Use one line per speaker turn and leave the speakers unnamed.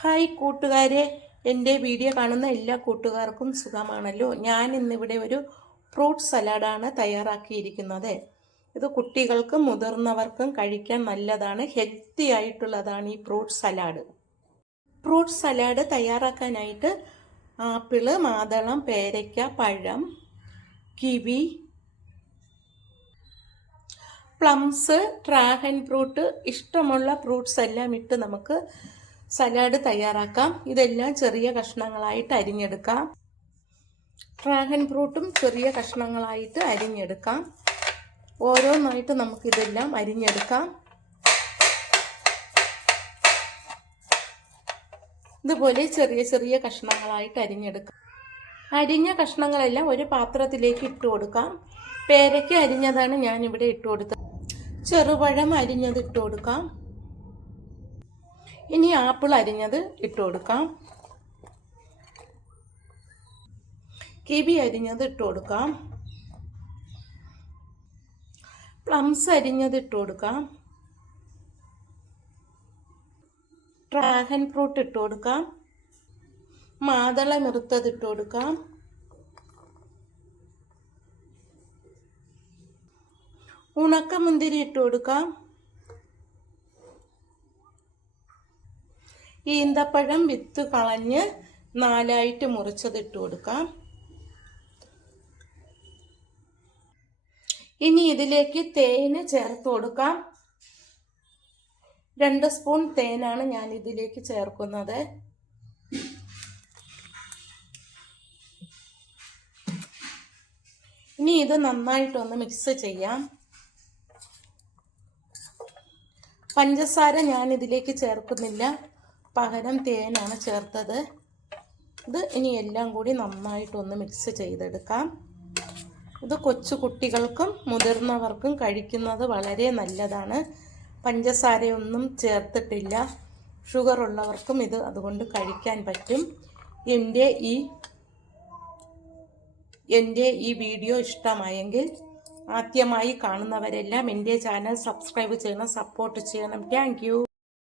Hi കൂട്ടുകാരെ. എന്റെ video കാണുന്ന എല്ലാ കൂട്ടുകാർക്കും സുഖമാണല്ലോ. ഞാൻ ഇന്നിവിടെ ഒരു ഫ്രൂട്ട് സലാഡാണ് തയ്യാറാക്കിയിരിക്കുന്നത്. ഇത് കുട്ടികൾക്കും മുതിർന്നവർക്കും കഴിക്കാൻ നല്ലതാണ്. ഹെൽത്തി ആയിട്ടുള്ളതാണ് ഈ ഫ്രൂട്ട് സലാഡ്. ഫ്രൂട്ട് സലാഡ് തയ്യാറാക്കാനായിട്ട് ആപ്പിൾ മാതളം പേരയ്ക്ക പഴം കിവി പ്ലംസ് ഡ്രാഗൺ ഫ്രൂട്ട് ഇഷ്ടമുള്ള ഫ്രൂട്ട്സ് എല്ലാം ഇട്ട് നമുക്ക് സലാഡ് തയ്യാറാക്കാം. ഇതെല്ലാം ചെറിയ കഷ്ണങ്ങളായിട്ട് അരിഞ്ഞെടുക്കാം. ഡ്രാഗൺ ഫ്രൂട്ടും ചെറിയ കഷ്ണങ്ങളായിട്ട് അരിഞ്ഞെടുക്കാം. ഓരോന്നായിട്ട് നമുക്കിതെല്ലാം അരിഞ്ഞെടുക്കാം. ഇതുപോലെ ചെറിയ ചെറിയ കഷ്ണങ്ങളായിട്ട് അരിഞ്ഞെടുക്കാം. അരിഞ്ഞ കഷ്ണങ്ങളെല്ലാം ഒരു പാത്രത്തിലേക്ക് ഇട്ട് കൊടുക്കാം. പേരയ്ക്ക് അരിഞ്ഞതാണ് ഞാൻ ഇവിടെ ഇട്ട് കൊടുത്തത്. ചെറുപഴം അരിഞ്ഞത് ഇട്ട് കൊടുക്കാം. ഇനി ആപ്പിൾ അരിഞ്ഞത് ഇട്ട് കൊടുക്കാം. കിവി അരിഞ്ഞത് ഇട്ട് കൊടുക്കാം. പ്ലംസ് അരിഞ്ഞത് ഇട്ട് കൊടുക്കാം. ഡ്രാഗൺ ഫ്രൂട്ട് ഇട്ട് കൊടുക്കാം. മാതള മുറുത്തത് ഇട്ട് കൊടുക്കാം. ഉണക്കമുന്തിരി ഇട്ട് കൊടുക്കാം. ഈന്തപ്പഴം വിത്ത് കളഞ്ഞ് നാലായിട്ട് മുറിച്ചത് ഇട്ട് കൊടുക്കാം. ഇനി ഇതിലേക്ക് തേന് ചേർത്ത് കൊടുക്കാം. രണ്ട് സ്പൂൺ തേനാണ് ഞാൻ ഇതിലേക്ക് ചേർക്കുന്നത്. ഇനി ഇത് നന്നായിട്ടൊന്ന് മിക്സ് ചെയ്യാം. പഞ്ചസാര ഞാൻ ഇതിലേക്ക് ചേർക്കുന്നില്ല. പകരം തേനാണ് ചേർത്തത്. ഇത് ഇനി എല്ലാം കൂടി നന്നായിട്ടൊന്ന് മിക്സ് ചെയ്തെടുക്കാം. ഇത് കൊച്ചു കുട്ടികൾക്കും മുതിർന്നവർക്കും കഴിക്കുന്നത് വളരെ നല്ലതാണ്. പഞ്ചസാരയൊന്നും ചേർത്തിട്ടില്ല. ഷുഗർ ഉള്ളവർക്കും ഇത് അതുകൊണ്ട് കഴിക്കാൻ പറ്റും. എന്റെ ഈ എന്റെ ഈ വീഡിയോ ഇഷ്ടമായെങ്കിൽ ആദ്യമായി കാണുന്നവരെല്ലാം എന്റെ ചാനൽ സബ്സ്ക്രൈബ് ചെയ്യണം സപ്പോർട്ട് ചെയ്യണം. താങ്ക്